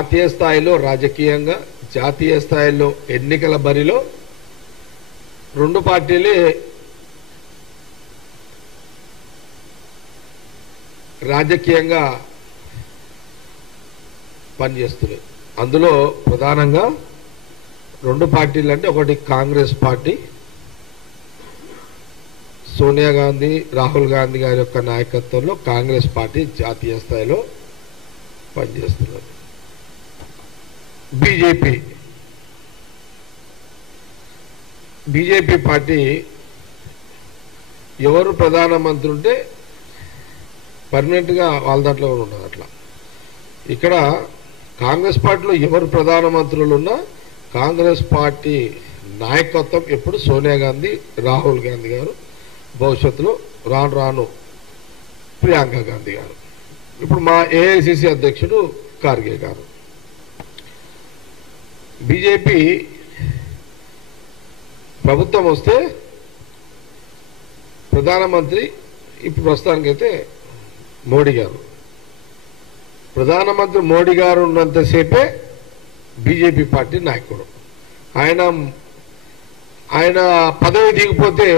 జాతీయ స్థాయిలో రాజకీయంగా జాతీయ స్థాయిలో ఎన్నికల బరిలో రెండు పార్టీలే రాజకీయంగా పనిచేస్తున్నాయి. అందులో ప్రధానంగా రెండు పార్టీలు అంటే ఒకటి కాంగ్రెస్ పార్టీ, సోనియా గాంధీ రాహుల్ గాంధీ గారి యొక్క నాయకత్వంలో కాంగ్రెస్ పార్టీ జాతీయ స్థాయిలో పనిచేస్తున్నారు. బీజేపీ పార్టీ ఎవరు ప్రధానమంత్రి ఉంటే పర్మనెంట్గా వాళ్ళ దాంట్లో ఉండదు. అట్లా ఇక్కడ కాంగ్రెస్ పార్టీలో ఎవరు ప్రధానమంత్రులు ఉన్నా కాంగ్రెస్ పార్టీ నాయకత్వం ఎప్పుడు సోనియా గాంధీ రాహుల్ గాంధీ గారు, భవిష్యత్తులో రాను రాను ప్రియాంక గాంధీ గారు, ఇప్పుడు మా ఏఐసిసి అధ్యక్షుడు ఖార్గే గారు. బీజేపీ ప్రభుత్వం వస్తే ప్రధానమంత్రి ఇప్పుడు ప్రస్తుతానికైతే మోడీ గారు. ప్రధానమంత్రి మోడీ గారు ఉన్నంతసేపే బీజేపీ పార్టీ నాయకుడు. ఆయన పదవి దిగిపోతే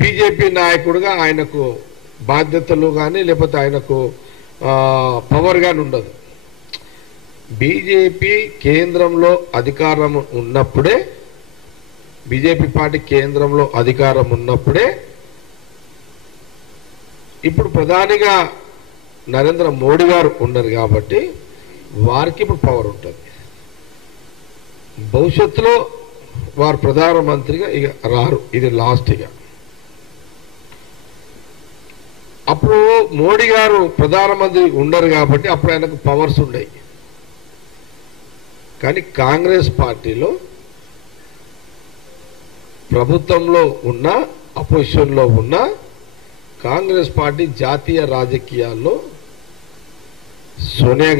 బీజేపీ నాయకుడిగా ఆయనకు బాధ్యతలు కానీ లేకపోతే ఆయనకు పవర్ కానీ ఉండదు. బీజేపీ కేంద్రంలో అధికారం ఉన్నప్పుడే, బీజేపీ పార్టీ కేంద్రంలో అధికారం ఉన్నప్పుడే ఇప్పుడు ప్రధానిగా నరేంద్ర మోడీ గారు ఉన్నారు కాబట్టి వారికి ఇప్పుడు పవర్ ఉంటుంది. భవిష్యత్తులో వారు ప్రధానమంత్రిగా ఇక రారు, ఇది లాస్ట్. ఇక అప్పుడు మోడీ గారు ప్రధానమంత్రి ఉండరు కాబట్టి అప్పుడు ఆయనకు పవర్స్ ఉన్నాయి. కానీ కాంగ్రెస్ పార్టీలో ప్రభుత్వంలో ఉన్న అపోజిషన్లో ఉన్న కాంగ్రెస్ పార్టీ జాతీయ రాజకీయాల్లో సోనియా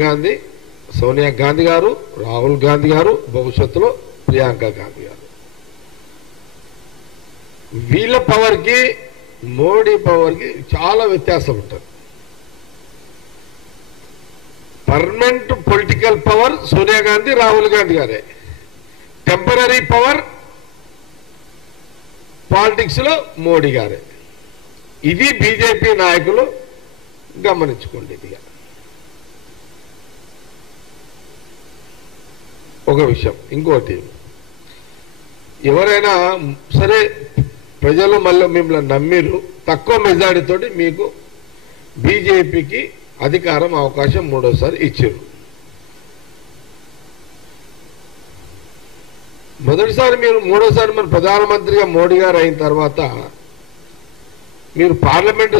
గాంధీ గారు, రాహుల్ గాంధీ గారు, భవిష్యత్తులో ప్రియాంక గాంధీ గారు, వీళ్ళ పవర్కి మోడీ పవర్కి చాలా వ్యత్యాసం ఉంటుంది. Permanent political power Sonia Gandhi Rahul Gandhi గారే, టెంపరీ పవర్ పాలిటిక్స్ లో మోడీ గారే. ఇది బీజేపీ నాయకులు గమనించుకోండి. ఇదిగా ఒక విషయం. ఇంకోటి, ఎవరైనా సరే ప్రజలు మళ్ళీ మిమ్మల్ని నమ్మిరు, తక్కువ మెజారిటీతోటి మీకు బీజేపీకి అధికారం అవకాశం మూడోసారి ఇచ్చారు. మొదటిసారి మీరు మూడోసారి మన ప్రధానమంత్రిగా మోడీ గారు అయిన తర్వాత మీరు పార్లమెంటు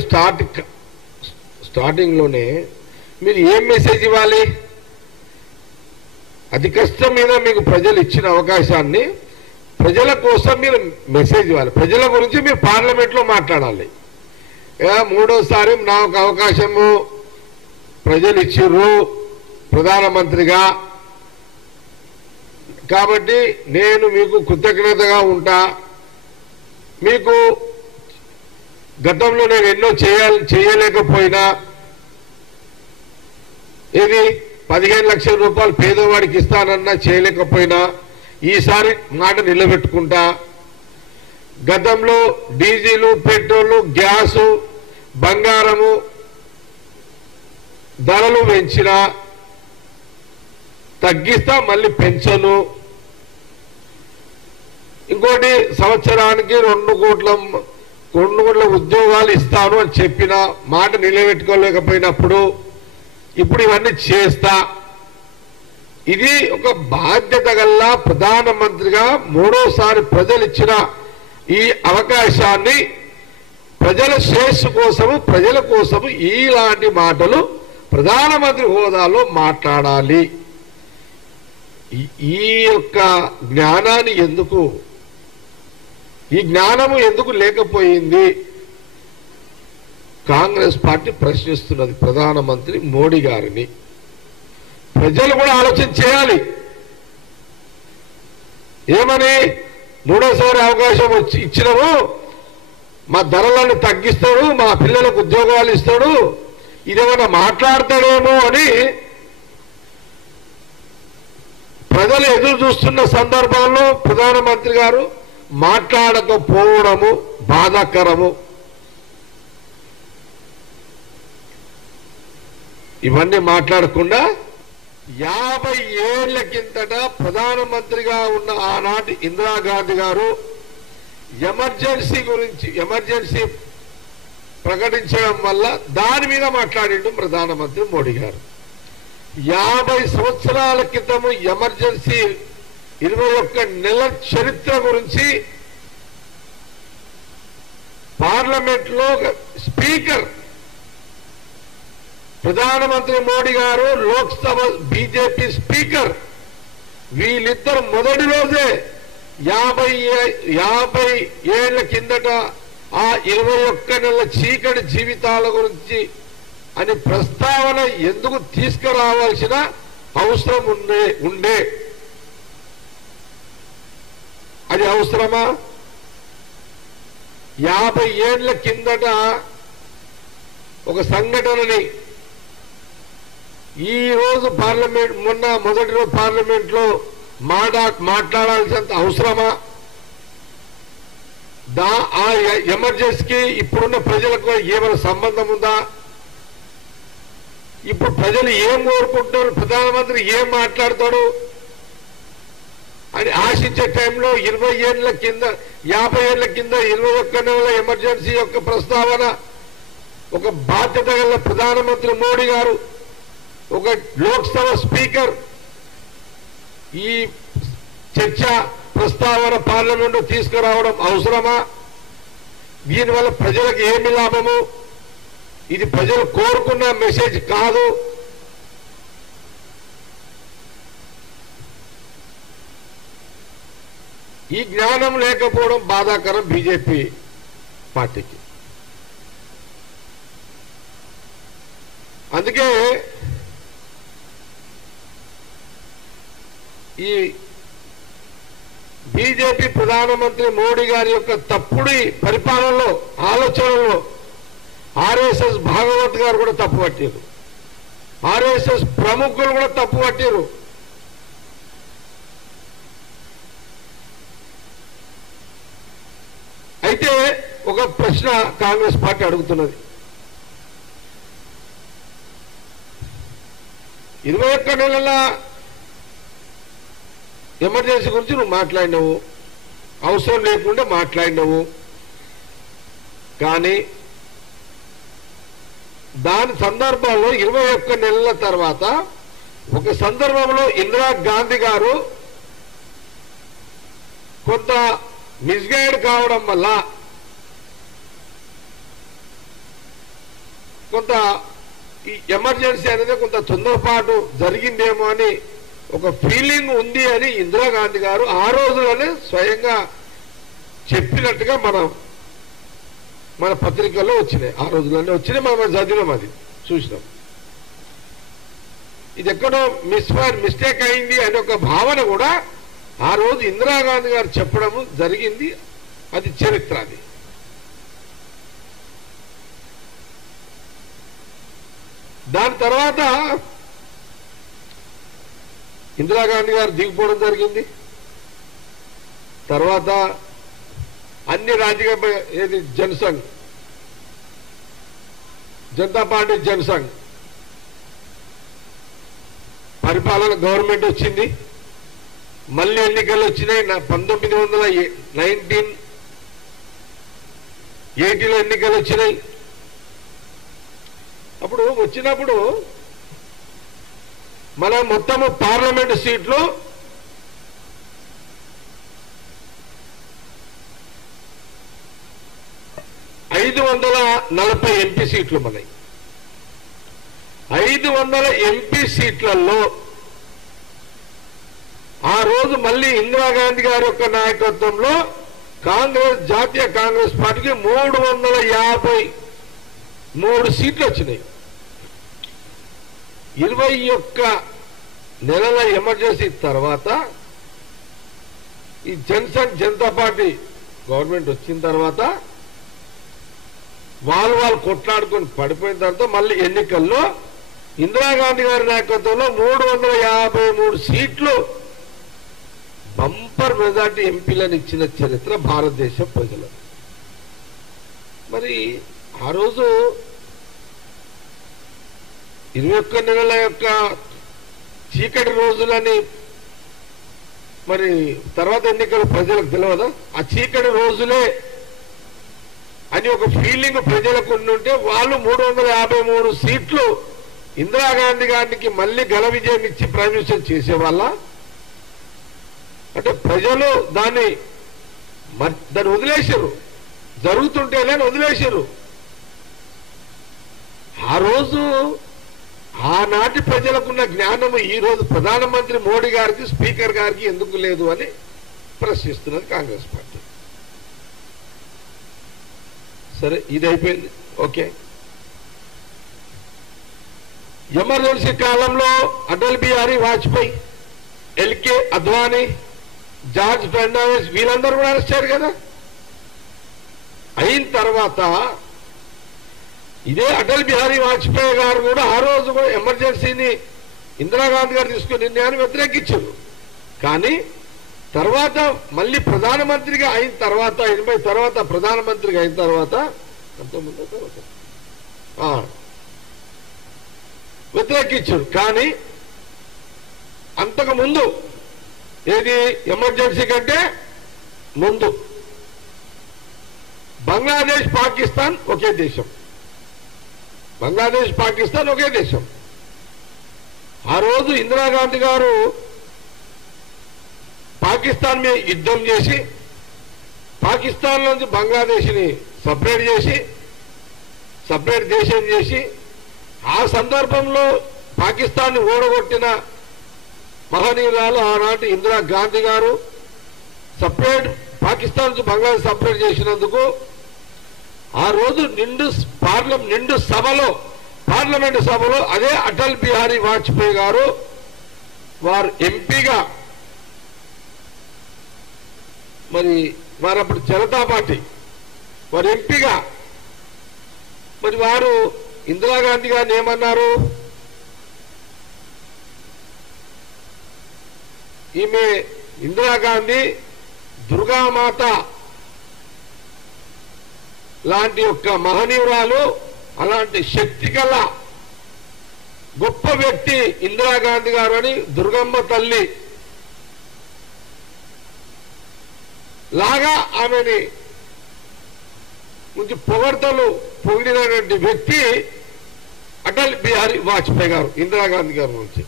స్టార్టింగ్లోనే మీరు ఏం మెసేజ్ ఇవ్వాలి? అతి కష్టం మీద మీకు ప్రజలు ఇచ్చిన అవకాశాన్ని ప్రజల కోసం మీరు మెసేజ్ ఇవ్వాలి. ప్రజల గురించి మీరు పార్లమెంట్లో మాట్లాడాలి. మూడోసారి నాకు అవకాశము ప్రజలు ఇచ్చిర్రు ప్రధానమంత్రిగా, కాబట్టి నేను మీకు కృతజ్ఞతగా ఉంటా. మీకు గతంలో నేను ఎన్నో చేయలేకపోయినా, ఇది 15 లక్షల రూపాయలు పేదవాడికి ఇస్తానన్నా చేయలేకపోయినా ఈసారి మాట నిలబెట్టుకుంటా. గతంలో డీజిలు, పెట్రోలు, గ్యాసు, బంగారము ధరలు పెంచినా తగ్గిస్తా, మళ్ళీ పెంచను. ఇంకోటి, సంవత్సరానికి 2 కోట్ల ఉద్యోగాలు ఇస్తాను అని చెప్పిన మాట నిలబెట్టుకోలేకపోయినప్పుడు ఇప్పుడు ఇవన్నీ చేస్తా. ఇది ఒక బాధ్యత గల ప్రధానమంత్రిగా మూడోసారి ప్రజలు ఇచ్చిన ఈ అవకాశాన్ని ప్రజల శ్రేయస్సు కోసము, ప్రజల కోసము ఇలాంటి మాటలు ప్రధానమంత్రి హోదాలో మాట్లాడాలి. ఈ యొక్క జ్ఞానాన్ని ఈ జ్ఞానము ఎందుకు లేకపోయింది? కాంగ్రెస్ పార్టీ ప్రశ్నిస్తున్నది ప్రధానమంత్రి మోడీ గారిని. ప్రజలు కూడా ఆలోచన చేయాలి. ఏమని మూడోసారి అవకాశం ఇచ్చినాము, మా ధరలను తగ్గిస్తాడు, మా పిల్లలకు ఉద్యోగాలు ఇస్తాడు, ఇదేమన్నా మాట్లాడతాడేమో అని ప్రజలు ఎదురు చూస్తున్న సందర్భంలో ప్రధానమంత్రి గారు మాట్లాడకపోవడము బాధాకరము. ఇవన్నీ మాట్లాడకుండా 50 ఏళ్ల కిందట ప్రధానమంత్రిగా ఉన్న ఆనాటి ఇందిరాగాంధీ గారు ఎమర్జెన్సీ ప్రకటించడం వల్ల దాని మీద మాట్లాడిండు ప్రధానమంత్రి మోడీ గారు. 50 సంవత్సరాల క్రితం ఎమర్జెన్సీ 21 నెలల చరిత్ర గురించి పార్లమెంట్ లో స్పీకర్ ప్రధానమంత్రి మోడీ గారు, లోక్సభ బీజేపీ స్పీకర్ వీళ్ళిద్దరు మొదటి రోజే 50 ఏళ్ల కిందట ఆ 21 నెలల చీకటి జీవితాల గురించి అని ప్రస్తావన ఎందుకు తీసుకురావాల్సిన అవసరం ఉండే అది అవసరమా? 50 ఏళ్ల కిందట ఒక సంఘటనని ఈ రోజు పార్లమెంట్ మొదటి రోజు పార్లమెంట్ లో మాట్లాడాల్సినంత అవసరమా? ఆ ఎమర్జెన్సీకి ఇప్పుడున్న ప్రజలకు ఏమైనా సంబంధం ఉందా? ఇప్పుడు ప్రజలు ఏం కోరుకుంటున్నారు, ప్రధానమంత్రి ఏం మాట్లాడతాడు అని ఆశించే టైంలో 20 ఏళ్ల కింద 50 ఏళ్ల కింద 21 నెలల ఎమర్జెన్సీ యొక్క ప్రస్తావన ఒక బాధ్యత గల ప్రధానమంత్రి మోడీ గారు, ఒక లోక్సభ స్పీకర్ ఈ చర్చ ప్రస్తావన పార్లమెంట్ తీసుకురావడం అవసరమా? దీనివల్ల ప్రజలకు ఏమి లాభము? ఇది ప్రజలు కోరుకున్న మెసేజ్ కాదు. ఈ జ్ఞానం లేకపోవడం బాధాకరం బీజేపీ పార్టీకి. అందుకే ఈ బీజేపీ ప్రధానమంత్రి మోడీ గారి యొక్క తప్పుడు పరిపాలనలో ఆలోచనలో ఆర్ఎస్ఎస్ భాగవత్ గారు కూడా తప్పు పట్టారు, ఆర్ఎస్ఎస్ ప్రముఖులు కూడా తప్పు పట్టారు. అయితే ఒక ప్రశ్న కాంగ్రెస్ పార్టీ అడుగుతున్నది, 21 నెలల ఎమర్జెన్సీ గురించి నువ్వు మాట్లాడినావు, అవసరం లేకుండా మాట్లాడినావు, కానీ దాని సందర్భంలో 21 నెలల తర్వాత ఒక సందర్భంలో ఇందిరాగాంధీ గారు కొంత మిస్గైడ్ కావడం వల్ల కొంత ఈ ఎమర్జెన్సీ అనేది కొంత తొందరపాటు జరిగిందేమో అని ఒక ఫీలింగ్ ఉంది అని ఇందిరాగాంధీ గారు ఆ రోజులోనే స్వయంగా చెప్పినట్టుగా మన పత్రికల్లో వచ్చినాయి, ఆ రోజుల్లోనే వచ్చినాయి, మనం చదివినాం, అది చూసినాం. ఇది ఎక్కడో మిస్టేక్ అయింది అనే ఒక భావన కూడా ఆ రోజు ఇందిరాగాంధీ గారు చెప్పడము జరిగింది, అది చరిత్ర. అది దాని తర్వాత ఇందిరాగాంధీ గారు దిగిపోవడం జరిగింది. తర్వాత అన్ని రాజకీయ ఏది జనతా పార్టీ జనసంఘ్ పరిపాలన గవర్నమెంట్ వచ్చింది, మళ్ళీ ఎన్నికలు వచ్చినాయి. 1980లో ఎన్నికలు వచ్చినాయి. అప్పుడు వచ్చినప్పుడు మన మొత్తము పార్లమెంటు సీట్లు 540 ఎంపీ సీట్లు ఉన్నాయి. 500 ఎంపీ సీట్లలో ఆ రోజు మళ్ళీ ఇందిరాగాంధీ గారి యొక్క నాయకత్వంలో జాతీయ కాంగ్రెస్ పార్టీకి 353 సీట్లు వచ్చినాయి. 21 నెలల ఎమర్జెన్సీ తర్వాత ఈ జనతా పార్టీ గవర్నమెంట్ వచ్చిన తర్వాత వాళ్ళు కొట్లాడుకొని పడిపోయిన తర్వాత మళ్ళీ ఎన్నికల్లో ఇందిరాగాంధీ గారి నాయకత్వంలో 353 సీట్లు బంపర్ మెజార్టీ ఎంపీలను ఇచ్చిన చరిత్ర భారతదేశ ప్రజలు. మరి ఆ రోజు 21 నెలల యొక్క చీకటి రోజులని మరి తర్వాత ఎన్నికలు ప్రజలకు తెలియదా? ఆ చీకటి రోజులే అని ఒక ఫీలింగ్ ప్రజలకు ఉండుంటే వాళ్ళు 353 సీట్లు ఇందిరాగాంధీ గారికి మళ్ళీ ఘన విజయం ఇచ్చి ప్రైమ్ మినిస్టర్ చేసేవాళ్ళ? అంటే ప్రజలు దాన్ని వదిలేశారు, జరుగుతుంటేనే వదిలేశారు. ఆ రోజు ఆనాటి ప్రజలకున్న జ్ఞానము ఈ రోజు ప్రధానమంత్రి మోడీ గారికి, స్పీకర్ గారికి ఎందుకు లేదు అని ప్రశ్నిస్తున్నది కాంగ్రెస్ పార్టీ. సరే, ఇది అయిపోయింది. ఓకే, ఎమర్జెన్సీ కాలంలో Atal Bihari Vajpayee, LK Advani, George Fernandes వీళ్ళందరూ కూడా అరెస్ట్ అయ్యారు కదా. అయిన తర్వాత ఇదే అటల్ బిహారీ వాజ్పేయి గారు కూడా ఆ రోజు కూడా ఎమర్జెన్సీని ఇందిరాగాంధీ గారు తీసుకుని నిర్ణయాన్ని వ్యతిరేకించారు. కానీ తర్వాత మళ్ళీ ప్రధానమంత్రిగా అయిన తర్వాత 80 తర్వాత ప్రధానమంత్రిగా అయిన తర్వాత వ్యతిరేకించారు. కానీ అంతకు ముందు ఏది ఎమర్జెన్సీ కంటే ముందు బంగ్లాదేశ్ పాకిస్తాన్ ఒకే దేశం, బంగ్లాదేశ్ పాకిస్తాన్ ఒకే దేశం. ఆ రోజు ఇందిరాగాంధీ గారు పాకిస్తాన్ మీద యుద్ధం చేసి పాకిస్తాన్ నుంచి బంగ్లాదేశ్ని సపరేట్ చేసి సపరేట్ దేశం చేసి ఆ సందర్భంలో పాకిస్తాన్ని ఓడగొట్టిన మహనీయురాలు ఆనాటి ఇందిరా గాంధీ గారు. సపరేట్ పాకిస్తాన్ నుంచి బంగ్లాదేశ్ సపరేట్ చేసినందుకు ఆ రోజు నిండు పార్లమెంటు సభలో అదే అటల్ బిహారీ వాజ్పేయి గారు వారు ఎంపీగా, మరి వారు అప్పుడు జనతా పార్టీ వారు ఎంపీగా, మరి వారు ఇందిరాగాంధీ గారిని ఏమన్నారు? ఈమె ఇందిరాగాంధీ దుర్గామాత లాంటి యొక్క మహనీయురాలు, అలాంటి శక్తి గల గొప్ప వ్యక్తి ఇందిరాగాంధీ గారు అని దుర్గమ్మ తల్లి లాగా ఆమెని కొంచెం పొగిడినటువంటి వ్యక్తి అటల్ బిహారీ వాజ్పేయి గారు ఇందిరాగాంధీ గారి నుంచి.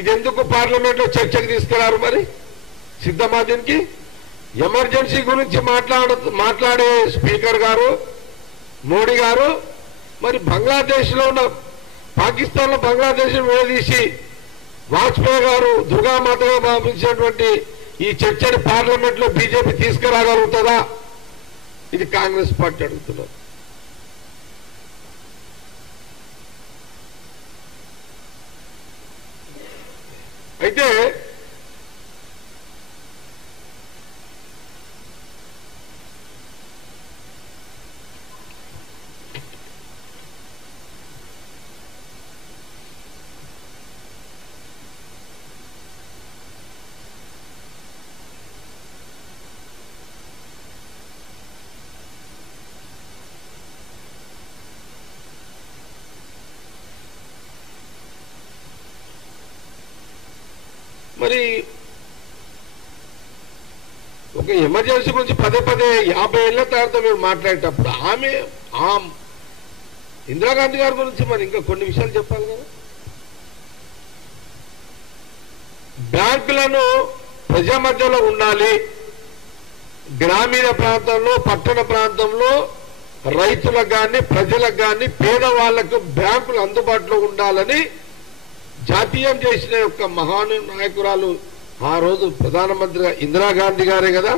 ఇదెందుకు పార్లమెంట్ లో చర్చకు తీసుకురారు? మరి సిద్ధమా దీనికి? ఎమర్జెన్సీ గురించి మాట్లాడే స్పీకర్ గారు మోడీ గారు మరి బంగ్లాదేశ్ లో ఉన్న పాకిస్తాన్ లో బంగ్లాదేశ్ విడదీసి వాజ్పేయి గారు దుర్గామాతగా భావించినటువంటి ఈ చర్చని పార్లమెంట్ లో బీజేపీ తీసుకురాగలుగుతుందా? ఇది కాంగ్రెస్ పార్టీ అడుగుతున్నారు. అయితే మరి ఒక ఎమర్జెన్సీ గురించి పదే 50 ఏళ్ల తర్వాత మీరు మాట్లాడేటప్పుడు ఇందిరాగాంధీ గారి గురించి మరి ఇంకా కొన్ని విషయాలు చెప్పాలి కదా. బ్యాంకులను ప్రజా మధ్యలో ఉండాలి, గ్రామీణ ప్రాంతంలో పట్టణ ప్రాంతంలో రైతులకు కానీ ప్రజలకు కానీ పేదవాళ్లకు బ్యాంకులు అందుబాటులో ఉండాలని జాతీయం చేసిన యొక్క మహాను నాయకురాలు ఆ రోజు ప్రధానమంత్రిగా ఇందిరాగాంధీ గారే కదా.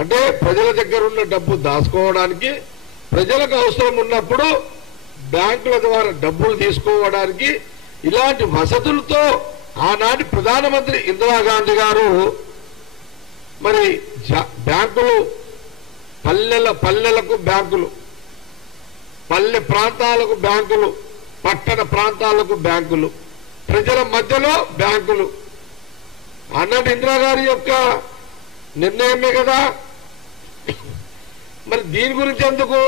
అంటే ప్రజల దగ్గర ఉన్న డబ్బు దాచుకోవడానికి, ప్రజలకు అవసరం ఉన్నప్పుడు బ్యాంకుల ద్వారా డబ్బులు తీసుకోవడానికి ఇలాంటి వసతులతో ఆనాటి ప్రధానమంత్రి ఇందిరాగాంధీ గారు మరి బ్యాంకులు పల్లెలకు బ్యాంకులు, పల్లె ప్రాంతాలకు బ్యాంకులు, పట్టణ ప్రాంతాలకు బ్యాంకులు, ప్రజల మధ్యలో బ్యాంకులు అన్నట్టు ఇందిరాగారి యొక్క నిర్ణయమే కదా. మరి దీని గురించి ఎందుకు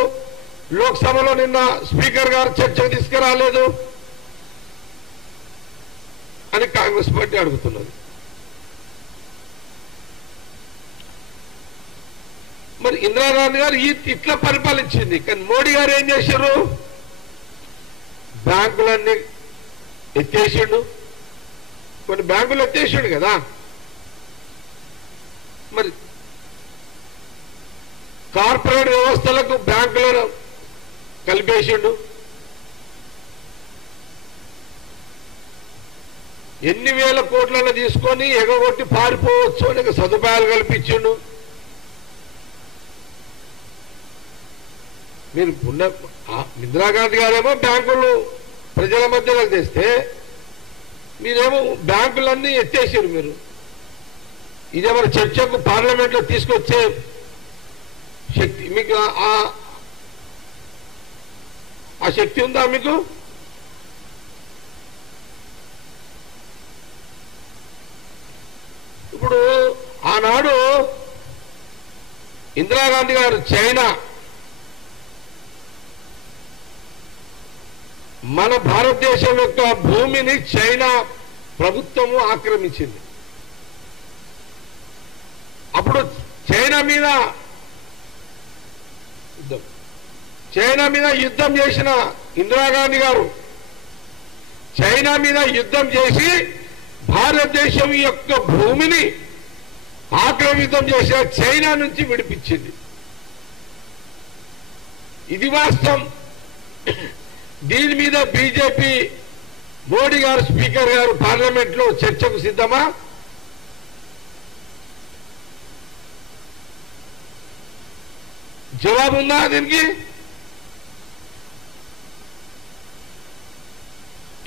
లోక్సభలో నిన్న స్పీకర్ గారు చర్చకు తీసుకురాలేదు అని కాంగ్రెస్ పార్టీ అడుగుతున్నది. మరి ఇందిరాగాంధీ గారు ఇట్లా పరిపాలించింది. కానీ మోడీ గారు ఏం చేశారు? బ్యాంకులన్నీ ఎత్తేసిండు, కొన్ని బ్యాంకులు ఎత్తేసిండు కదా. మరి కార్పొరేట్ వ్యవస్థలకు బ్యాంకులను కలిపేసిండు. ఎన్ని వేల కోట్లను తీసుకొని ఎగగొట్టి పారిపోవచ్చు అని సదుపాయాలు కల్పించిండు. మీరు ఇందిరాగాంధీ గారేమో బ్యాంకులు ప్రజల మధ్యలోకి తెస్తే మీరేమో బ్యాంకులన్నీ ఎత్తేసారు. మీరు ఇదేమో చర్చకు పార్లమెంట్లో తీసుకొచ్చే శక్తి మీకు ఆ శక్తి ఉందా మీకు? ఇప్పుడు ఆనాడు ఇందిరాగాంధీ గారు చైనా మన భారతదేశం యొక్క భూమిని చైనా ప్రభుత్వము ఆక్రమించింది. అప్పుడు చైనా మీద యుద్ధం చేసిన ఇందిరాగాంధీ గారు చైనా మీద యుద్ధం చేసి భారతదేశం యొక్క భూమిని ఆక్రమితం చేసిన చైనా నుంచి విడిపించింది. ఇది వాస్తవం. దీని మీద బీజేపీ మోడీ గారు స్పీకర్ గారు పార్లమెంట్ లో చర్చకు సిద్ధమా? జవాబు ఉందా దీనికి?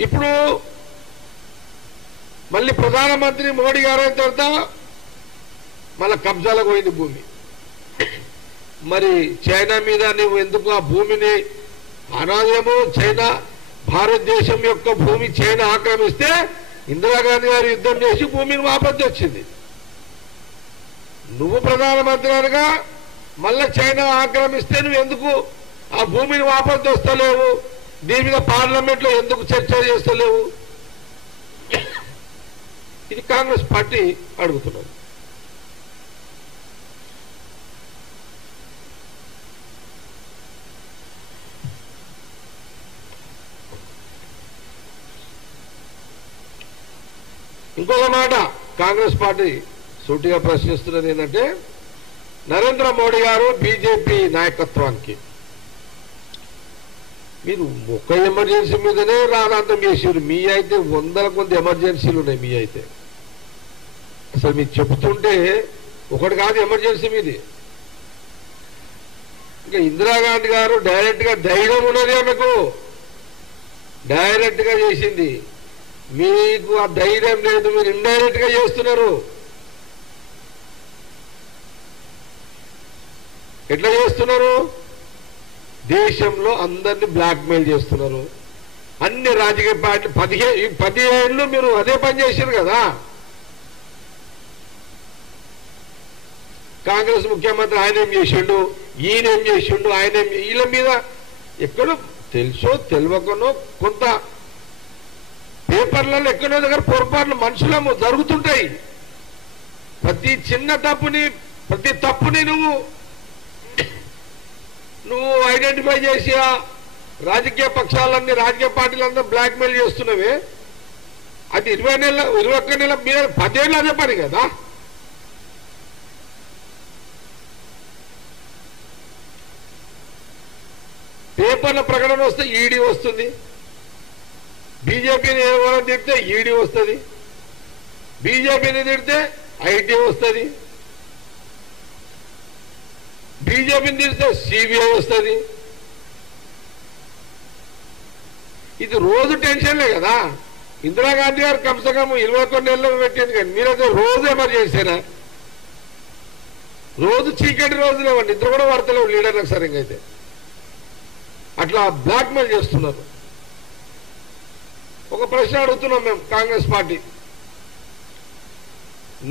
ఇప్పుడు మళ్ళీ ప్రధానమంత్రి మోడీ గారు అయిన తర్వాత మళ్ళా కబ్జాలకు పోయింది భూమి. మరి చైనా మీద నువ్వు ఎందుకు ఆ భూమిని అనాదేమో చైనా భారతదేశం యొక్క భూమి చైనా ఆక్రమిస్తే ఇందిరాగాంధీ గారు యుద్ధం చేసి భూమిని వాపసు వచ్చింది. నువ్వు ప్రధానమంత్రి అనగా మళ్ళా చైనా ఆక్రమిస్తే నువ్వు ఎందుకు ఆ భూమిని వాపసు వస్తలేవు? దీని మీద పార్లమెంట్లో ఎందుకు చర్చ చేస్తలేవు? ఇది కాంగ్రెస్ పార్టీ అడుగుతున్నది. ఇంకొక మాట కాంగ్రెస్ పార్టీ సూటిగా ప్రశ్నిస్తున్నది ఏంటంటే, నరేంద్ర మోడీ గారు బీజేపీ నాయకత్వానికి మీరు ఒక్క ఎమర్జెన్సీ మీదనే రానాంతం చేసారు. మీ అయితే వందల కొంత ఎమర్జెన్సీలు ఉన్నాయి. మీ అయితే అసలు మీరు చెబుతుంటే ఒకటి కాదు ఎమర్జెన్సీ మీది. ఇంకా ఇందిరాగాంధీ గారు డైరెక్ట్ గా ధైర్యం ఉన్నది ఆమెకు, డైరెక్ట్ గా చేసింది. మీకు ఆ ధైర్యం లేదు, మీరు ఇండైరెక్ట్ గా చేస్తున్నారు. ఎట్లా చేస్తున్నారు? దేశంలో అందరినీ బ్లాక్మెయిల్ చేస్తున్నారు. అన్ని రాజకీయ పార్టీలు 10 ఏళ్ళు మీరు అదే పని చేశారు కదా. కాంగ్రెస్ ముఖ్యమంత్రి ఆయన ఏం చేసిండు, ఈయన ఏం చేసిండు, ఆయన వీళ్ళ మీద ఎక్కడో తెలుసో తెలియకనో కొంత పేపర్లలో ఎక్కడో దగ్గర పొరపాట్లు మనుషులము జరుగుతుంటాయి. ప్రతి చిన్న ప్రతి తప్పుని నువ్వు ఐడెంటిఫై చేసి రాజకీయ పక్షాలన్నీ రాజకీయ పార్టీలందరూ బ్లాక్మెయిల్ చేస్తున్నవే. అది 21 నెలల మీద 10 ఏళ్ళు అదే పని కదా. పేపర్ల ప్రకటన వస్తే ఈడీ వస్తుంది, బీజేపీని ఎవరైనా తిడితే ఈడీ వస్తుంది, బీజేపీని తిడితే ఐటీ వస్తుంది, బీజేపీని తిడితే సిబిఐ వస్తుంది. ఇది రోజు టెన్షన్లే కదా. ఇందిరాగాంధీ గారు కమ్సే కమ్ 21 నెలలు పెట్టింది, కానీ మీరైతే రోజు ఎమర్జెన్సీనా? రోజు చీకటి రోజులేవండి, ఇద్దరు కూడా వార్తలేవు లీడర్లకు సరిగ్గా. అయితే అట్లా బ్లాక్మెయిల్ చేస్తున్నారు. ఒక ప్రశ్న అడుగుతున్నాం మేము కాంగ్రెస్ పార్టీ.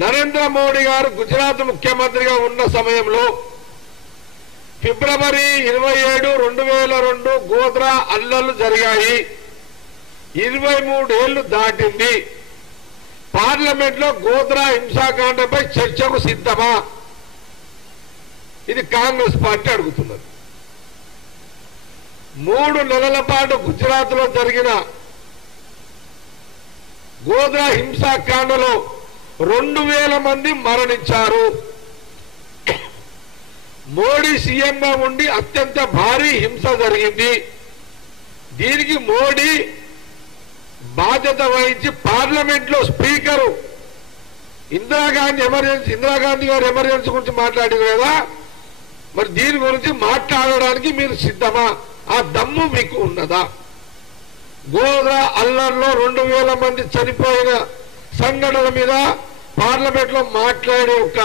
నరేంద్ర మోడీ గారు గుజరాత్ ముఖ్యమంత్రిగా ఉన్న సమయంలో ఫిబ్రవరి 27, 2002 గోద్రా అల్లర్లు జరిగాయి. 23 ఏళ్లు దాటింది. పార్లమెంట్ లో గోద్రా హింసాకాండపై చర్చకు సిద్ధమా? ఇది కాంగ్రెస్ పార్టీ అడుగుతున్నది. 3 నెలల పాటు గుజరాత్ లో జరిగిన గోద్రా హింసాకాండలో 2000 మంది మరణించారు. మోడీ సీఎంగా ఉండి అత్యంత భారీ హింస జరిగింది. దీనికి మోడీ బాధ్యత వహించి పార్లమెంట్ లో స్పీకరు ఇందిరాగాంధీ గారు ఎమర్జెన్సీ గురించి మాట్లాడారు కదా, మరి దీని గురించి మాట్లాడడానికి మీరు సిద్ధమా? ఆ దమ్ము మీకు ఉన్నదా? గోద్రా అల్లర్లో 2000 మంది చనిపోయిన సంఘటనల మీద పార్లమెంట్ లో మాట్లాడే ఒక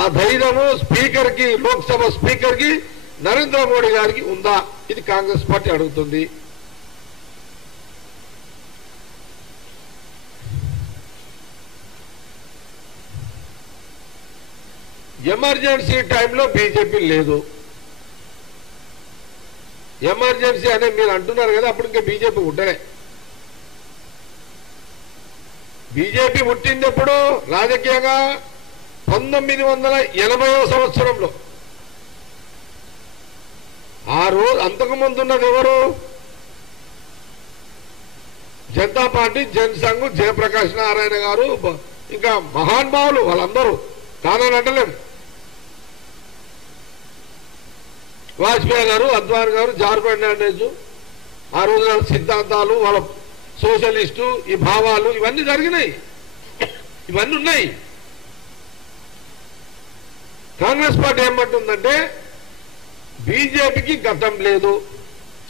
ఆ ధైర్యము స్పీకర్ కి, లోక్సభ స్పీకర్ కి నరేంద్ర మోడీ గారికి ఉందా? ఇది కాంగ్రెస్ పార్టీ అడుగుతుంది. ఎమర్జెన్సీ టైంలో బీజేపీ లేదు. ఎమర్జెన్సీ అనే మీరు అంటున్నారు కదా, అప్పుడు ఇంకా బీజేపీ పుట్టలే. బీజేపీ పుట్టింది ఎప్పుడు రాజకీయంగా 1980వ సంవత్సరంలో. ఆ రోజు అంతకుముందు ఉన్నది ఎవరు? జనతా పార్టీ, జనసంఘ్, జయప్రకాష్ నారాయణ గారు, ఇంకా మహానుభావులు వాళ్ళందరూ, కాదని అంటలేం. వాజ్పేయి గారు, అద్వానీ గారు, జార్ఖండ్ ఫెర్నాండెస్, ఆ రోజు సిద్ధాంతాలు, వాళ్ళ సోషలిస్టు ఈ భావాలు ఇవన్నీ జరిగినాయి, ఇవన్నీ ఉన్నాయి. కాంగ్రెస్ పార్టీ ఏమంటుందంటే బీజేపీకి గతం లేదు,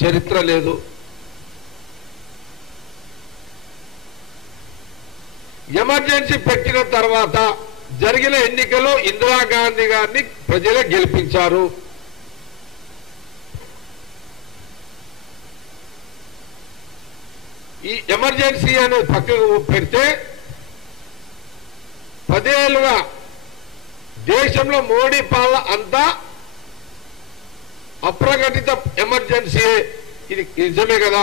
చరిత్ర లేదు. ఎమర్జెన్సీ పెట్టిన తర్వాత జరిగిన ఎన్నికల్లో ఇందిరాగాంధీ గారిని ప్రజలే గెలిపించారు. ఈ ఎమర్జెన్సీ అనేది పక్కకు పెడితే 10 ఏళ్లుగా దేశంలో మోడీ పాలన అంతా అప్రకటిత ఎమర్జెన్సీ. ఇది నిజమే కదా?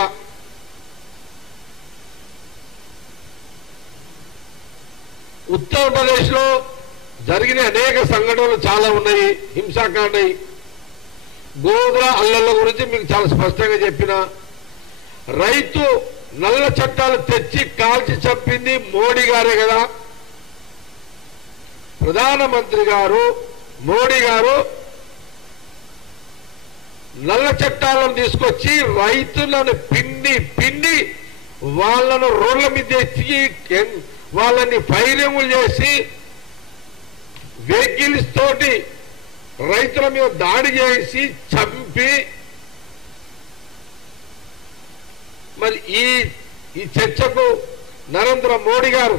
ఉత్తరప్రదేశ్ లో జరిగిన అనేక సంఘటనలు చాలా ఉన్నాయి, హింసాకాండ. గోద్రా అల్లర్ల గురించి మీకు చాలా స్పష్టంగా చెప్పిన. రైతు నల్ల చట్టాలు తెచ్చి కాల్చి చంపింది మోడీ గారే కదా. ప్రధానమంత్రి గారు మోడీ గారు నల్ల చట్టాలను తీసుకొచ్చి రైతులను పిండి వాళ్ళను రోడ్ల మీద ఎత్తి వాళ్ళని ఫైరింగులు చేసి వెహికల్స్ తోటి రైతుల మీద దాడి చేసి చంపి, మరి ఈ చర్చకు నరేంద్ర మోడీ గారు,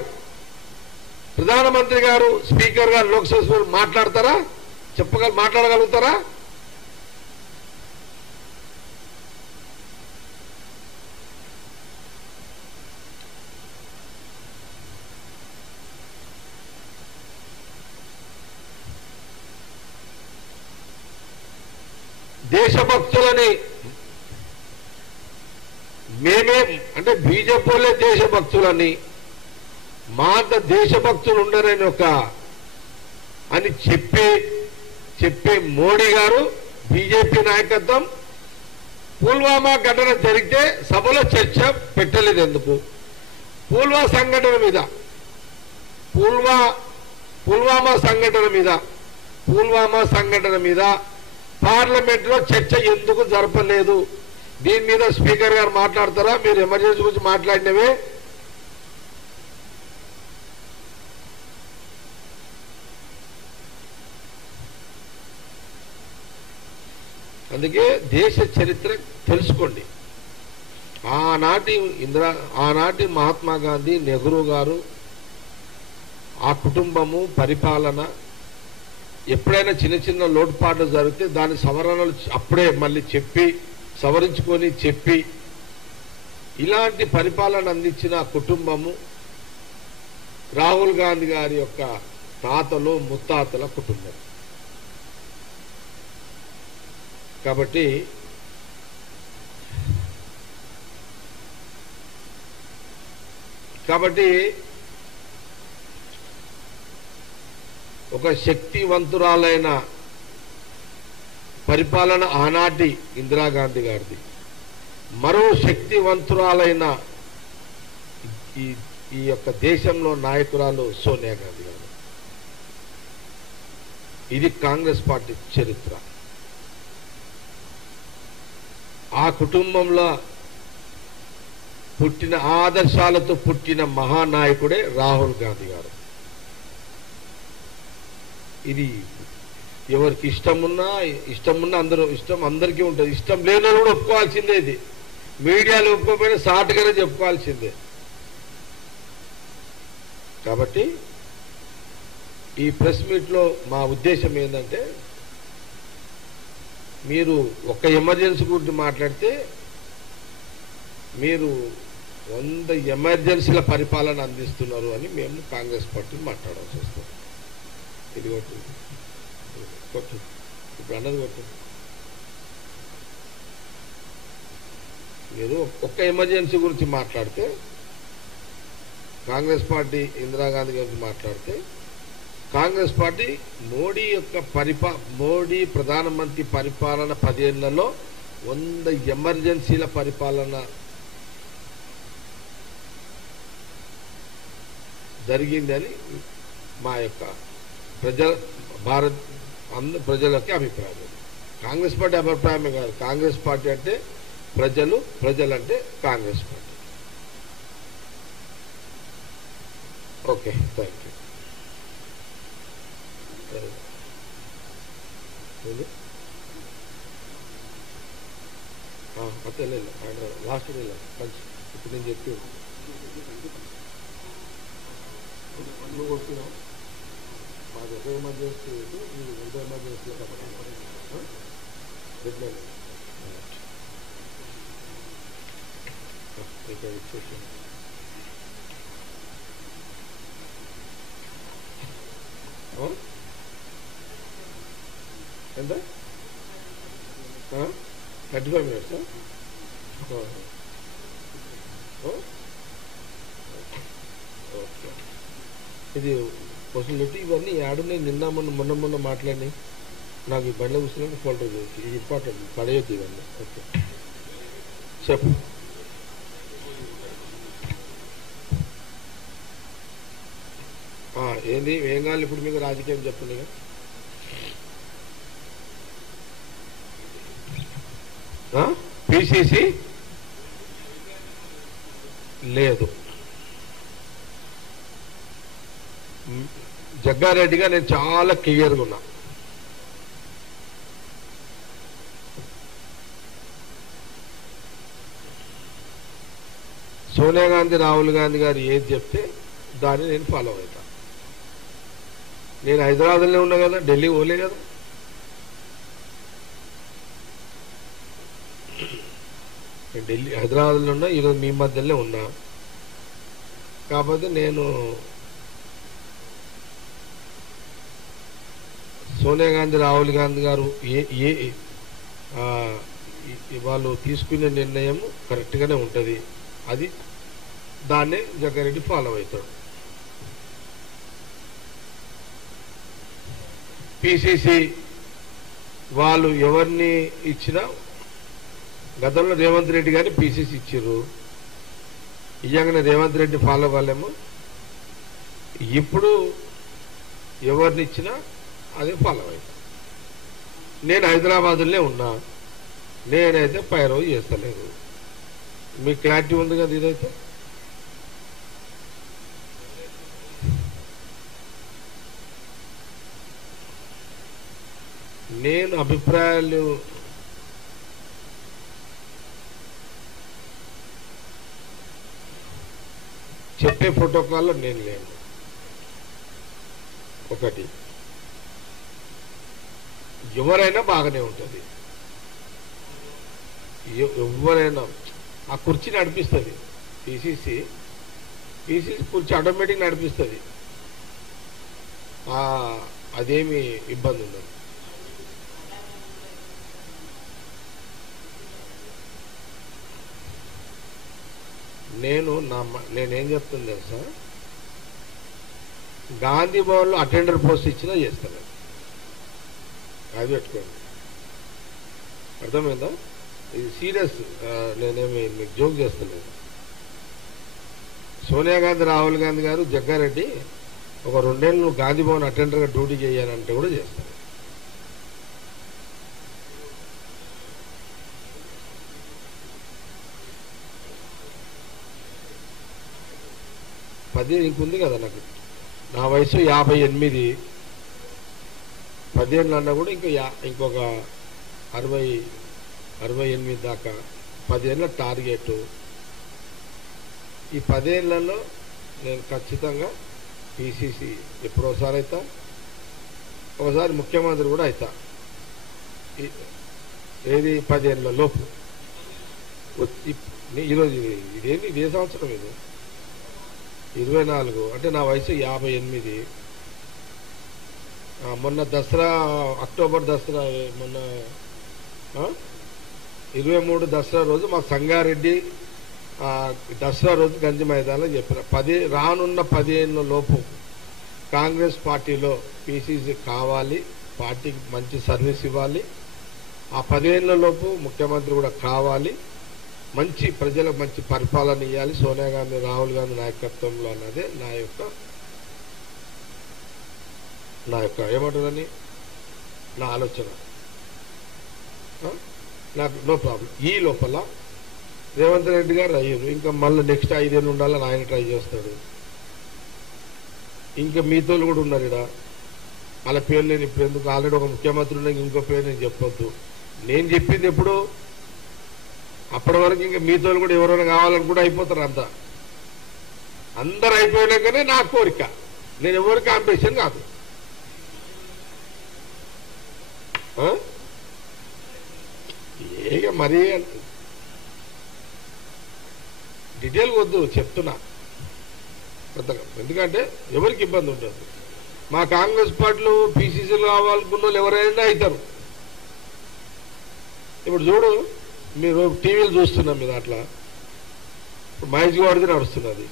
ప్రధానమంత్రి గారు, స్పీకర్ గారు లోక్సభ మాట్లాడతారా? మాట్లాడగలుగుతారా? దేశభక్తులని మేమే అంటే బీజేపీ వాళ్ళే దేశభక్తులని, మా అంత దేశభక్తులు ఉండరని అని చెప్పే మోడీ గారు, బీజేపీ నాయకత్వం పుల్వామా ఘటన జరిగితే సభలో చర్చ పెట్టలేదు. ఎందుకు? పుల్వామా సంఘటన మీద పార్లమెంట్ లో చర్చ ఎందుకు జరపలేదు? దీని మీద స్పీకర్ గారు మాట్లాడతారా? మీరు ఎమర్జెన్సీ గురించి మాట్లాడినవే. అందుకే దేశ చరిత్ర తెలుసుకోండి. ఆనాటి మహాత్మా గాంధీ, నెహ్రూ గారు, ఆ కుటుంబము, పరిపాలన, ఎప్పుడైనా చిన్న చిన్న లోటుపాట్లు జరిగితే దాని సవరణలు అప్పుడే మళ్ళీ సవరించుకొని ఇలాంటి పరిపాలన అందించిన కుటుంబము రాహుల్ గాంధీ గారి యొక్క తాతలు ముత్తాతల కుటుంబం. కాబట్టి ఒక శక్తివంతురాలైన పరిపాలన ఆనాటి ఇందిరాగాంధీ గారిది, మరో శక్తివంతురాలైన ఈ యొక్క దేశంలో నాయకురాలు సోనియా గాంధీ గారు. ఇది కాంగ్రెస్ పార్టీ చరిత్ర. ఆ కుటుంబంలో పుట్టిన ఆదర్శాలతో పుట్టిన మహానాయకుడే రాహుల్ గాంధీ గారు. ఇది ఎవరికి ఇష్టమున్నా అందరూ అందరికీ ఉంటుంది. ఇష్టం లేని కూడా ఒప్పుకోవాల్సిందే. ఇది మీడియాలో ఒప్పుకోకపోయినా సాటుగానే చెప్పుకోవాల్సిందే. కాబట్టి ఈ ప్రెస్ మీట్లో మా ఉద్దేశం ఏంటంటే, మీరు ఒక ఎమర్జెన్సీ గురించి మాట్లాడితే మీరు 100 ఎమర్జెన్సీల పరిపాలన అందిస్తున్నారు అని మేము కాంగ్రెస్ పార్టీ మాట్లాడాల్సి వస్తుంది. ఇది కొట్టు ఇప్పుడు అన్నది కొట్టు. మీరు ఒక్క ఎమర్జెన్సీ గురించి మాట్లాడితే, కాంగ్రెస్ పార్టీ ఇందిరాగాంధీ గురించి మాట్లాడితే, కాంగ్రెస్ పార్టీ మోడీ ప్రధానమంత్రి పరిపాలన 10 ఏళ్లలో 100 ఎమర్జెన్సీల పరిపాలన జరిగిందని మా యొక్క ప్రజలకి అభిప్రాయం. కాంగ్రెస్ పార్టీ అభిప్రాయమే కాదు. కాంగ్రెస్ పార్టీ అంటే ప్రజలంటే Congress party. Okay, thank you. అదే ఆయన లాస్ట్ మంచి. ఇప్పుడు నేను చెప్పి నువ్వు కొడుతున్నావు. మాది ఒక ఎమర్జెన్సీ మీరు 2 ఎమర్జెన్సీలో ఎంత 35 minutes. ఇది పొసిబిలిటీ. ఇవన్నీ ఆడున్నాయి. నిన్న మొన్న మాట్లాడి నాకు ఈ బండ్ల కూర్చున్నాక ఫోటో చేసి, ఇది ఇంపార్టెంట్, పడేయద్దు ఇవన్నీ. ఓకే, చెప్పు. ఏంది ఏం కావాలి ఇప్పుడు మీకు? రాజకీయం చెప్పండి. పిసిసి లేదు. జగ్గారెడ్డిగా నేను చాలా క్లియర్గా ఉన్నా. సోనియా గాంధీ రాహుల్ గాంధీ గారు ఏది చెప్తే దాన్ని నేను ఫాలో అవుతా. నేను హైదరాబాద్లోనే ఉన్నా కదా, ఢిల్లీ పోలే కదా. హైదరాబాద్లో ఉన్నా, ఈరోజు మీ మధ్యలోనే ఉన్నా. కాకపోతే నేను సోనియా గాంధీ రాహుల్ గాంధీ గారు వాళ్ళు తీసుకునే నిర్ణయం కరెక్ట్గానే ఉంటుంది. అది దాన్నే జగ్గారెడ్డి ఫాలో అవుతాడు. పిసిసి వాళ్ళు ఎవరిని ఇచ్చినా, గతంలో రేవంత్ రెడ్డి గారిని పిసిసి ఇచ్చారు. ఇయ్యంగానే రేవంత్ రెడ్డి ఫాలో అవ్వాలేమో. ఇప్పుడు ఎవరిని ఇచ్చినా అదే ఫాలో అవుతా. నేను హైదరాబాద్లోనే ఉన్నా. నేనైతే పైరవ్ చేస్తలేదు. మీకు క్లారిటీ ఉంది కదా. ఇదైతే నేను అభిప్రాయాలు చెప్పే ప్రోటోకాల్లో నేను లేను. ఒకటి, ఎవరైనా బాగానే ఉంటుంది. ఎవరైనా ఆ కుర్చీ నడిపిస్తుంది. పిసిసి కుర్చీ ఆటోమేటిక్ నడిపిస్తుంది. అదేమి ఇబ్బంది ఉండదు. నేనేం చెప్తుంది తెలుసా, గాంధీ భవన్లో అటెండర్ పోస్ట్ ఇచ్చినా చేస్తాను. అది పెట్టుకోండి, అర్థమైందా? ఇది సీరియస్, నేనేమి మీకు జోక్ చేస్తలేదు. సోనియా గాంధీ, రాహుల్ గాంధీ గారు, జగ్గారెడ్డి ఒక 2 ఏళ్ళు నువ్వు గాంధీ భవన్ అటెండర్గా డ్యూటీ చేయాలంటే కూడా చేస్తాను. ఇంకుంది కదా నాకు, నా వయసు 58, 10 ఏళ్ళు అన్నా కూడా ఇంకొక 68 దాకా 10 ఏళ్ళ టార్గెట్. ఈ 10 ఏళ్లలో నేను ఖచ్చితంగా పిసిసి ఎప్పుడోసారి అవుతా, ఒకసారి ముఖ్యమంత్రి కూడా అవుతా. ఏది 10 ఏళ్ళ లోపు. ఈరోజు ఇదే సంవత్సరం, ఇది 24, అంటే నా వయసు 58. మొన్న దసరా, అక్టోబర్ దసరా, మొన్న 23 దసరా రోజు మా సంగారెడ్డి దసరా రోజు గంజి మైదానంలో చెప్పిన, రానున్న 10 ఏళ్ళ లోపు కాంగ్రెస్ పార్టీలో పిసిసి కావాలి, పార్టీకి మంచి సర్వీస్ ఇవ్వాలి, ఆ 10 ఏళ్ళ లోపు ముఖ్యమంత్రి కూడా కావాలి, మంచి ప్రజలకు మంచి పరిపాలన ఇవ్వాలి సోనియా గాంధీ, రాహుల్ గాంధీ నాయకత్వంలో అన్నదే నా యొక్క ఏమంటుందని నా ఆలోచన. నాకు నో ప్రాబ్లం. ఈ లోపల రేవంత్ రెడ్డి గారు అయ్యారు, ఇంకా మళ్ళీ నెక్స్ట్ 5 ఏళ్ళు ఉండాలని ఆయన ట్రై చేస్తాడు. ఇంకా మీతో కూడా ఉన్నారు ఇక్కడ, వాళ్ళ పేరు నేను ఇప్పుడు ఎందుకు, ఆల్రెడీ ఒక ముఖ్యమంత్రి ఉన్న ఇంకో పేరు నేను చెప్పొద్దు. నేను చెప్పింది ఎప్పుడు, అప్పటి వరకు ఇంకా మీతో కూడా ఎవరైనా కావాలని కూడా అయిపోతారు. అందరు అయిపోయినాకనే నా కోరిక, నేను ఎవరికి కాంపిటీషన్ కాదు. మరీ డీటెయిల్ వద్దు, చెప్తున్నా. ఎందుకంటే ఎవరికి ఇబ్బంది ఉంటుంది. మా కాంగ్రెస్ పార్టీలో పిసిసిలు కావాలనుకున్న వాళ్ళు ఎవరైనా అవుతారు. ఇప్పుడు చూడు, మీరు టీవీలు చూస్తున్నాం, మీరు అట్లా మహేష్ గౌడ్ది నడుస్తున్నది,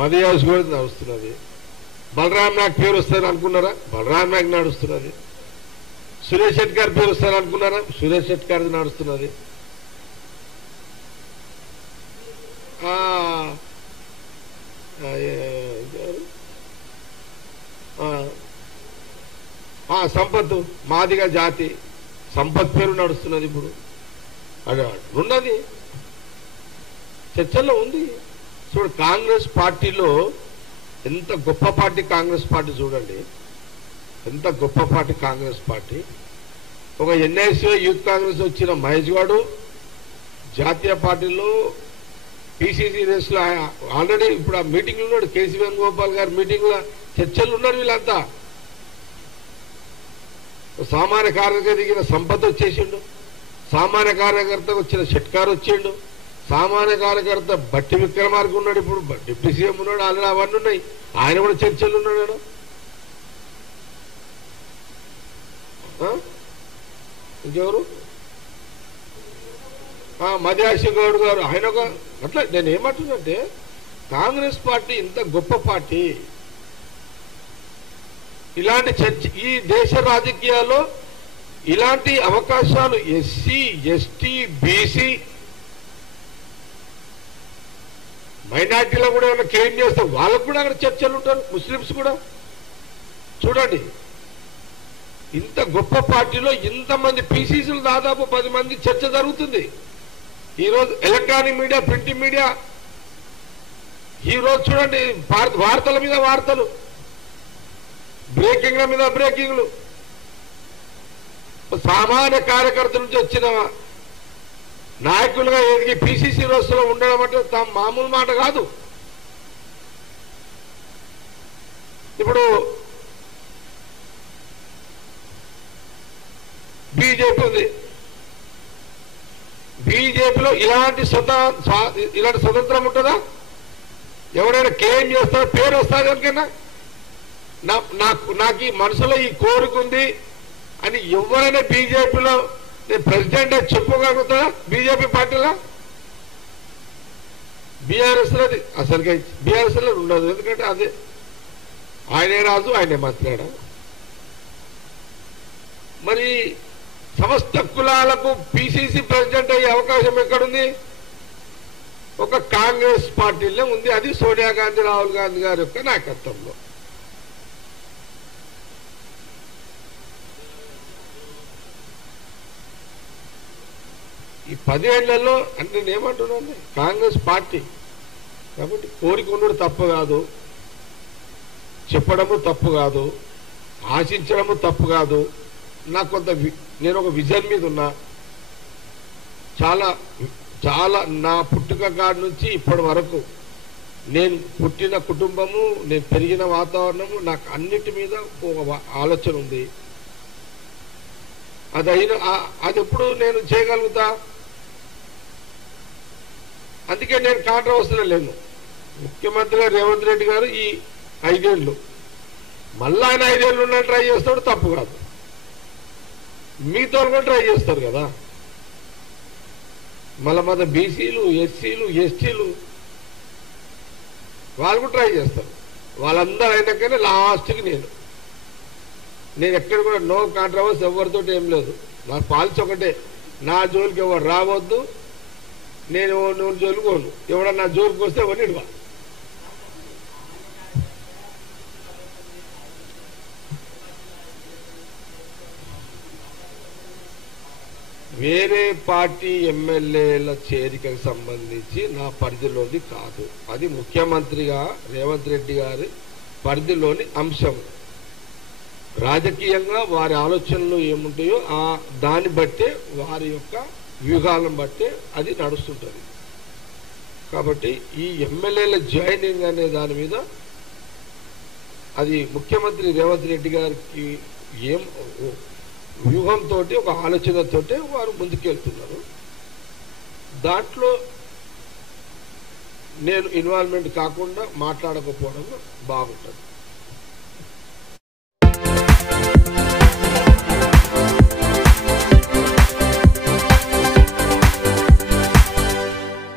మదియాస్ గౌడ్ది నడుస్తున్నది, బలరాం నాయక్ పేరు వస్తుంది అనుకున్నారా, బలరాం నాయక్ నడుస్తున్నది. సురేష్ శెట్టి గారి పేరు వస్తుంది అనుకున్నారా, సురేష్ శెట్టి గారిది నడుస్తున్నది. సంపత్, మాదిగా జాతి సంపత్ పేరు నడుస్తున్నది. ఇప్పుడు అది ఉన్నది, చర్చల్లో ఉంది. చూడు, కాంగ్రెస్ పార్టీలో ఎంత గొప్ప పార్టీ కాంగ్రెస్ పార్టీ, చూడండి ఎంత గొప్ప పార్టీ కాంగ్రెస్ పార్టీ. ఒక ఎన్ఐసి యూత్ కాంగ్రెస్ వచ్చిన మహేష్ గౌడ్ జాతీయ పార్టీలో పిసిసి రేసులో ఆల్రెడీ ఇప్పుడు ఆ మీటింగ్లో ఉన్నాడు. కేసీ వేణుగోపాల్ గారి మీటింగ్లో చర్చలు ఉన్నారు. వీళ్ళంతా సామాన్య కార్యకర్త దిగిన సంపత్ వచ్చేసిండు, సామాన్య కార్యకర్త వచ్చిన షట్కార్ వచ్చిండు, సామాన్య కార్యకర్త బట్టి విక్రమార్క ఉన్నాడు, ఇప్పుడు డిప్యూటీ సీఎం ఉన్నాడు, ఆల్రెడీ అవన్నీ ఉన్నాయి. ఆయన కూడా చర్చలు ఉన్నాడు. ఇంకెవరు, మధ్యాశి గౌడ్ గారు, ఆయన ఒక అట్లా. నేను ఏమంటున్నంటే కాంగ్రెస్ పార్టీ ఇంత గొప్ప పార్టీ, ఇలాంటి చర్చ ఈ దేశ రాజకీయాల్లో ఇలాంటి అవకాశాలు ఎస్సీ, ఎస్టీ, బీసీ, మైనార్టీలో కూడా ఏమైనా క్లెయిమ్ చేస్తారు, వాళ్ళకు కూడా అక్కడ చర్చలు ఉంటారు. ముస్లిమ్స్ కూడా చూడండి, ఇంత గొప్ప పార్టీలో ఇంతమంది పిసిసిలు దాదాపు 10 మంది చర్చ జరుగుతుంది. ఈరోజు ఎలక్ట్రానిక్ మీడియా, ప్రింట్ మీడియా, ఈరోజు చూడండి వార్తల మీద వార్తలు, బ్రేకింగ్ల మీద బ్రేకింగ్లు. సామాన్య కార్యకర్తల నుంచి వచ్చిన నాయకులుగా ఎదిగి పిసిసి రోజులో ఉండడం అంటే మామూలు మాట కాదు. ఇప్పుడు బీజేపీ ఉంది, బీజేపీ బీజేపీలో ఇలాంటి స్వతంత్రం ఉంటుందా? ఎవరైనా క్లెయిమ్ చేస్తారో పేరు వస్తారు ఎవరికైనా? నాకు ఈ మనసులో ఈ కోరిక ఉంది అని ఎవరైనా బీజేపీలో నేను ప్రెసిడెంట్ అని చెప్పుకోగలుగుతారా? బీజేపీ పార్టీలో బీఆర్ఎస్ లో అసలుగా బీఆర్ఎస్ లో ఉండదు. ఎందుకంటే అదే ఆయనే రాజు, ఆయనే మాట్లాడా. మరి సమస్త కులాలకు పిసిసి ప్రెసిడెంట్ అయ్యే అవకాశం ఎక్కడుంది? ఒక కాంగ్రెస్ పార్టీలో ఉంది. అది సోనియా గాంధీ, రాహుల్ గాంధీ గారి యొక్క నాయకత్వంలో. ఈ 10 ఏళ్లలో అంటే నేనేమంటున్నాను, కాంగ్రెస్ పార్టీ కాబట్టి కోరిక ఉండడం తప్పు కాదు, చెప్పడము తప్పు కాదు, ఆశించడము తప్పు కాదు. నాకు కొంత నేను ఒక విజన్ మీద ఉన్నా. చాలా చాలా నా పుట్టుక కాడి నుంచి ఇప్పటి వరకు నేను పుట్టిన కుటుంబము, నేను పెరిగిన వాతావరణము, నాకు అన్నిటి మీద ఒక ఆలోచన ఉంది. అది ఎప్పుడు నేను చేయగలుగుతా. అందుకే నేను కాంట్రవర్సీలో లేను. ముఖ్యమంత్రిగా రేవంత్ రెడ్డి గారు ఈ 5 ఏళ్ళు మళ్ళా ఆయన 5 ఏళ్ళు ఉన్న ట్రై చేస్తాడు, తప్పు కాదు. మీతో కూడా ట్రై చేస్తారు కదా. మళ్ళా మన బీసీలు, ఎస్సీలు, ఎస్టీలు వాళ్ళు కూడా ట్రై చేస్తారు. వాళ్ళందరూ అయినాకనే లాస్ట్కి నేను ఎక్కడ కూడా నో కాంట్రవర్సీ, ఎవరితో ఏం లేదు. నా పాలసీ ఒకటే, నా జోలికి ఎవరు రావద్దు, నేను నువ్వు జోలికి పోను. ఎవడన్నా నా జోలికి వస్తే ఎవరిని ఇడవా. వేరే పార్టీ ఎమ్మెల్యేల చేరికకు సంబంధించి నా పరిధిలోని కాదు. అది ముఖ్యమంత్రిగా రేవంత్ రెడ్డి గారి పరిధిలోని అంశం. రాజకీయంగా వారి ఆలోచనలు ఏముంటాయో దాన్ని బట్టే, వారి యొక్క వ్యూహాలను బట్టే అది నడుస్తుంటుంది. కాబట్టి ఈ ఎమ్మెల్యేల జాయినింగ్ అనే దాని మీద అది ముఖ్యమంత్రి రేవంత్ రెడ్డి గారికి ఏం వ్యూహంతో, ఒక ఆలోచనతోటే వారు ముందుకెళ్తున్నారు. దాంట్లో నేను ఇన్వాల్వ్మెంట్ కాకుండా మాట్లాడకపోవడం బాగుంటుంది.